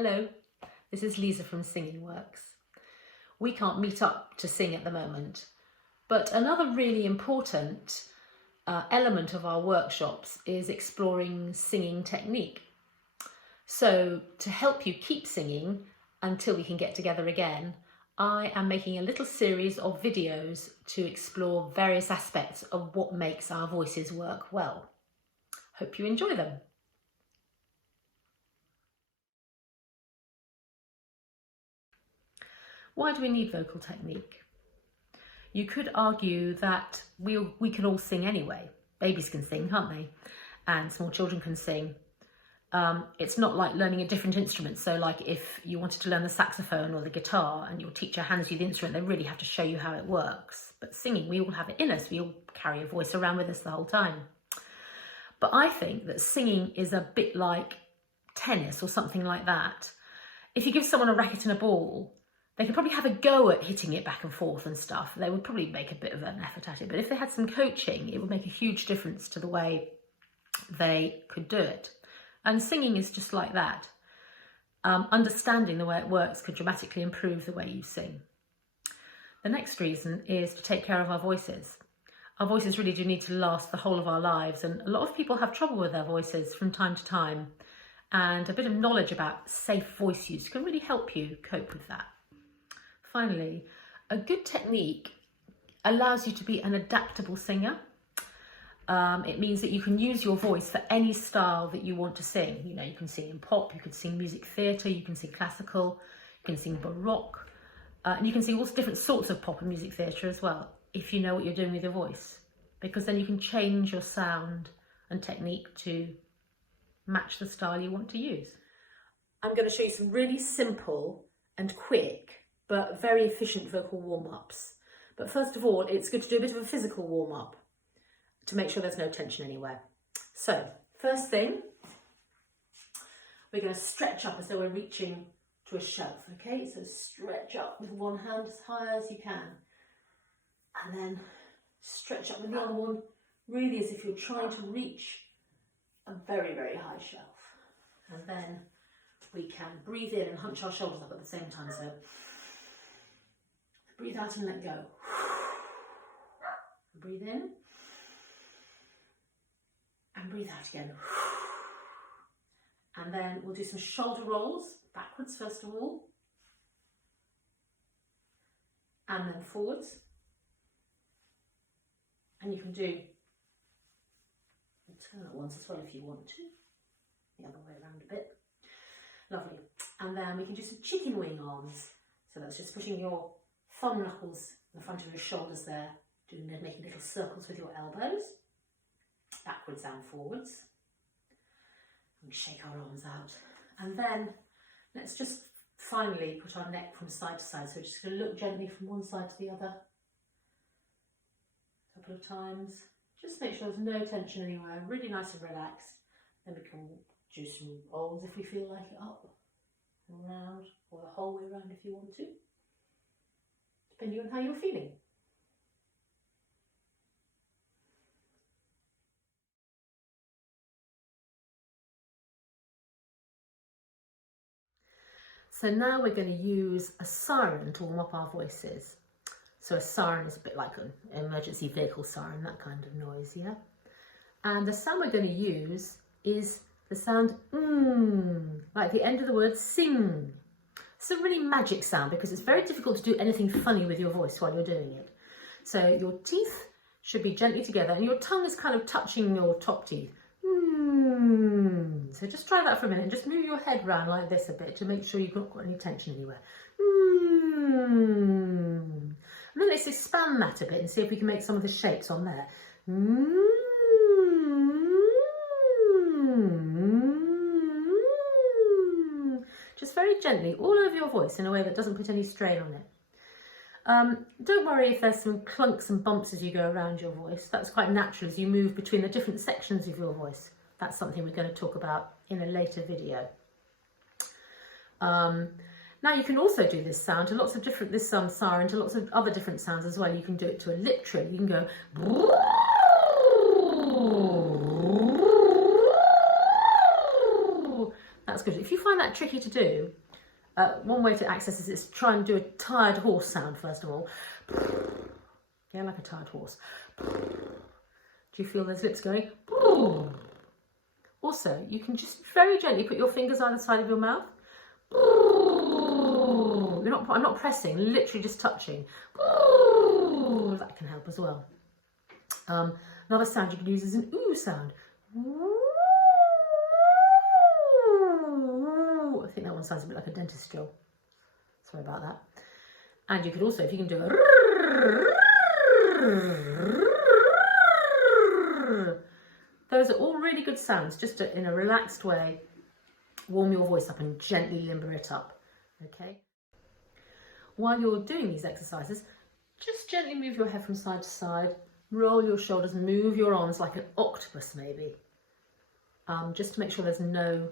Hello, this is Lisa from Singing Works. We can't meet up to sing at the moment, but another really important element of our workshops is exploring singing technique. So to help you keep singing until we can get together again, I am making a little series of videos to explore various aspects of what makes our voices work well. Hope you enjoy them. Why do we need vocal technique? You could argue that we can all sing anyway. Babies can sing, can't they? And small children can sing. It's not like learning a different instrument. So like if you wanted to learn the saxophone or the guitar and your teacher hands you the instrument, they really have to show you how it works. But singing, we all have it in us. We all carry a voice around with us the whole time. But I think that singing is a bit like tennis or something like that. If you give someone a racket and a ball, they could probably have a go at hitting it back and forth and stuff. They would probably make a bit of an effort at it. But if they had some coaching, it would make a huge difference to the way they could do it. And singing is just like that. Understanding the way it works could dramatically improve the way you sing. The next reason is to take care of our voices. Our voices really do need to last the whole of our lives. And a lot of people have trouble with their voices from time to time. And a bit of knowledge about safe voice use can really help you cope with that. Finally, a good technique allows you to be an adaptable singer. It means that you can use your voice for any style that you want to sing. You know, you can sing in pop, you can sing music theatre, you can sing classical, you can sing baroque, and you can sing all different sorts of pop and music theatre as well, if you know what you're doing with your voice, because then you can change your sound and technique to match the style you want to use. I'm going to show you some really simple and quick but very efficient vocal warm-ups. But first of all, it's good to do a bit of a physical warm-up to make sure there's no tension anywhere. So, first thing, we're going to stretch up as though we're reaching to a shelf, okay? So stretch up with one hand as high as you can. And then stretch up with the other one, really as if you're trying to reach a very, very high shelf. And then we can breathe in and hunch our shoulders up at the same time. So breathe out and let go. Breathe in. And breathe out again. And then we'll do some shoulder rolls, backwards first of all. And then forwards. And you can do alternate ones as well if you want to. The other way around a bit. Lovely. And then we can do some chicken wing arms. So that's just putting your thumb knuckles in the front of your shoulders there, making little circles with your elbows, backwards and forwards. And shake our arms out. And then let's just finally put our neck from side to side. So we're just going to look gently from one side to the other. A couple of times. Just make sure there's no tension anywhere, really nice and relaxed. Then we can do some rolls if we feel like it, up and around, or the whole way around if you want to, depending on how you're feeling. So now we're going to use a siren to warm up our voices. So a siren is a bit like an emergency vehicle siren, that kind of noise, yeah? And the sound we're going to use is the sound like the end of the word sing. It's a really magic sound because it's very difficult to do anything funny with your voice while you're doing it. So your teeth should be gently together and your tongue is kind of touching your top teeth. So just try that for a minute and just move your head round like this a bit to make sure you've not got any tension anywhere. And then let's expand that a bit and see if we can make some of the shapes on there. Just very gently, all over your voice in a way that doesn't put any strain on it. Don't worry if there's some clunks and bumps as you go around your voice. That's quite natural as you move between the different sections of your voice. That's something we're going to talk about in a later video. Now you can also do this sound to lots of different, siren to lots of other different sounds as well. You can do it to a lip trill. You can go that's good. If you find that tricky to do, one way to access this is to try and do a tired horse sound first of all. Yeah, like a tired horse. Do you feel those lips going? Also, you can just very gently put your fingers either side of your mouth. I'm not pressing, literally just touching. That can help as well. Another sound you can use is an ooh sound. I think that one sounds a bit like a dentist drill. Sorry about that. And you could also, if you can do a, those are all really good sounds, just to, in a relaxed way, warm your voice up and gently limber it up. Okay. While you're doing these exercises, just gently move your head from side to side, roll your shoulders, move your arms like an octopus maybe, just to make sure there's no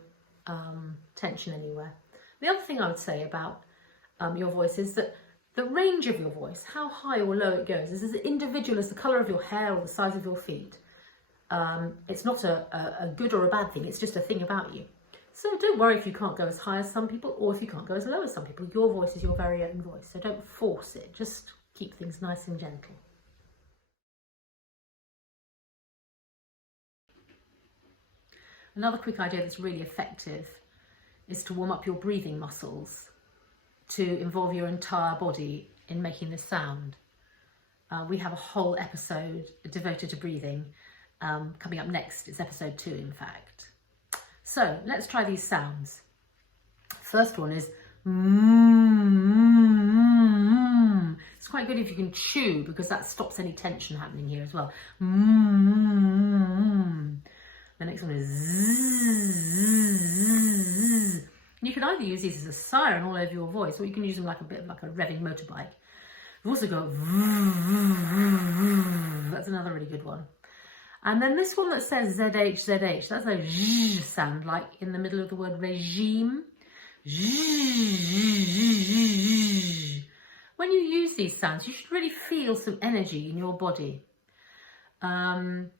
tension anywhere. The other thing I would say about your voice is that the range of your voice, how high or low it goes, is as individual as the colour of your hair or the size of your feet. It's not a good or a bad thing, it's just a thing about you. So don't worry if you can't go as high as some people or if you can't go as low as some people. Your voice is your very own voice, so don't force it, just keep things nice and gentle. Another quick idea that's really effective is to warm up your breathing muscles, to involve your entire body in making this sound. We have a whole episode devoted to breathing coming up next. It's episode 2, in fact. So let's try these sounds. First one is mm. It's quite good if you can chew because that stops any tension happening here as well. Mm. The next one is zzz. You can either use these as a siren all over your voice, or you can use them like a bit like a revving motorbike. We've also got that's another really good one. And then this one that says ZH, ZH, that's a zh sound, like in the middle of the word regime. When you use these sounds, you should really feel some energy in your body. You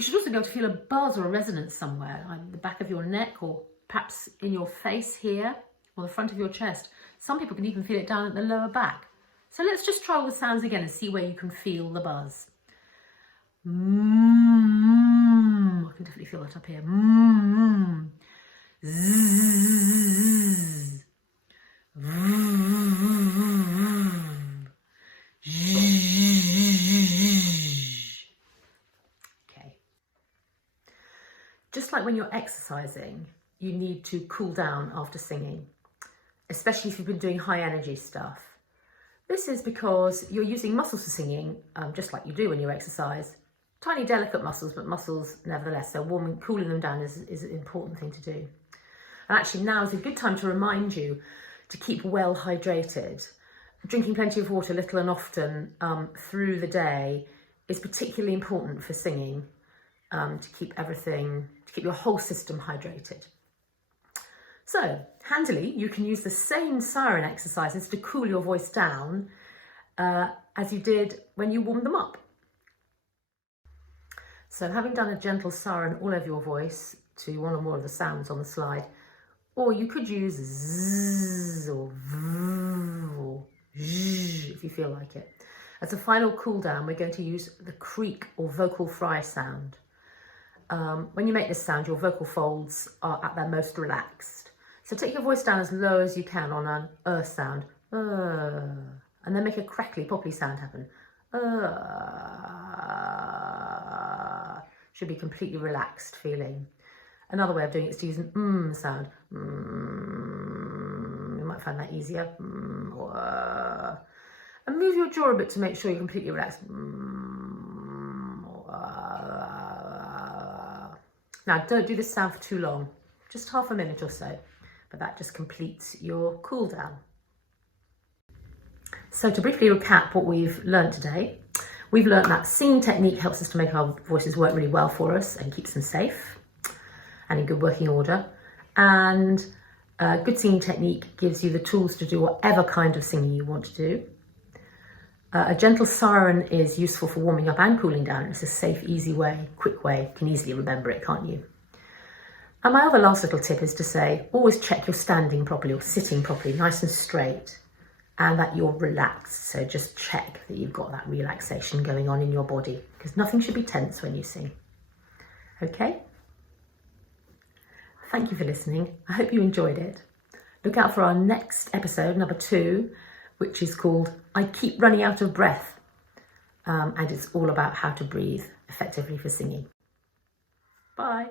should also be able to feel a buzz or a resonance somewhere, like the back of your neck or perhaps in your face here or the front of your chest. Some people can even feel it down at the lower back. So let's just try all the sounds again and see where you can feel the buzz. I can definitely feel that up here. Zzz. Okay. Just like when you're exercising, you need to cool down after singing, especially if you've been doing high energy stuff. This is because you're using muscles for singing, just like you do when you exercise. Tiny, delicate muscles, but muscles nevertheless. So cooling them down is an important thing to do. And actually now is a good time to remind you to keep well hydrated. Drinking plenty of water, little and often, through the day is particularly important for singing, to keep your whole system hydrated. So, handily, you can use the same siren exercises to cool your voice down as you did when you warmed them up. So having done a gentle siren all over your voice to one or more of the sounds on the slide, or you could use zzz or v or zh if you feel like it. As a final cool down, we're going to use the creak or vocal fry sound. When you make this sound, your vocal folds are at their most relaxed. So take your voice down as low as you can on an sound, and then make a crackly, poppy sound happen. Should be completely relaxed feeling. Another way of doing it is to use an sound. You might find that easier. And move your jaw a bit to make sure you're completely relaxed. Now, don't do this sound for too long, just half a minute or so, but that just completes your cool down. So to briefly recap what we've learned today, we've learned that singing technique helps us to make our voices work really well for us and keeps them safe and in good working order. And good singing technique gives you the tools to do whatever kind of singing you want to do. A gentle siren is useful for warming up and cooling down. It's a safe, easy way, quick way. You can easily remember it, can't you? And my other last little tip is to say, always check you're standing properly or sitting properly, nice and straight, and that you're relaxed. So just check that you've got that relaxation going on in your body, because nothing should be tense when you sing. Okay? Thank you for listening. I hope you enjoyed it. Look out for our next episode, number 2, which is called I Keep Running Out of Breath. And it's all about how to breathe effectively for singing. Bye.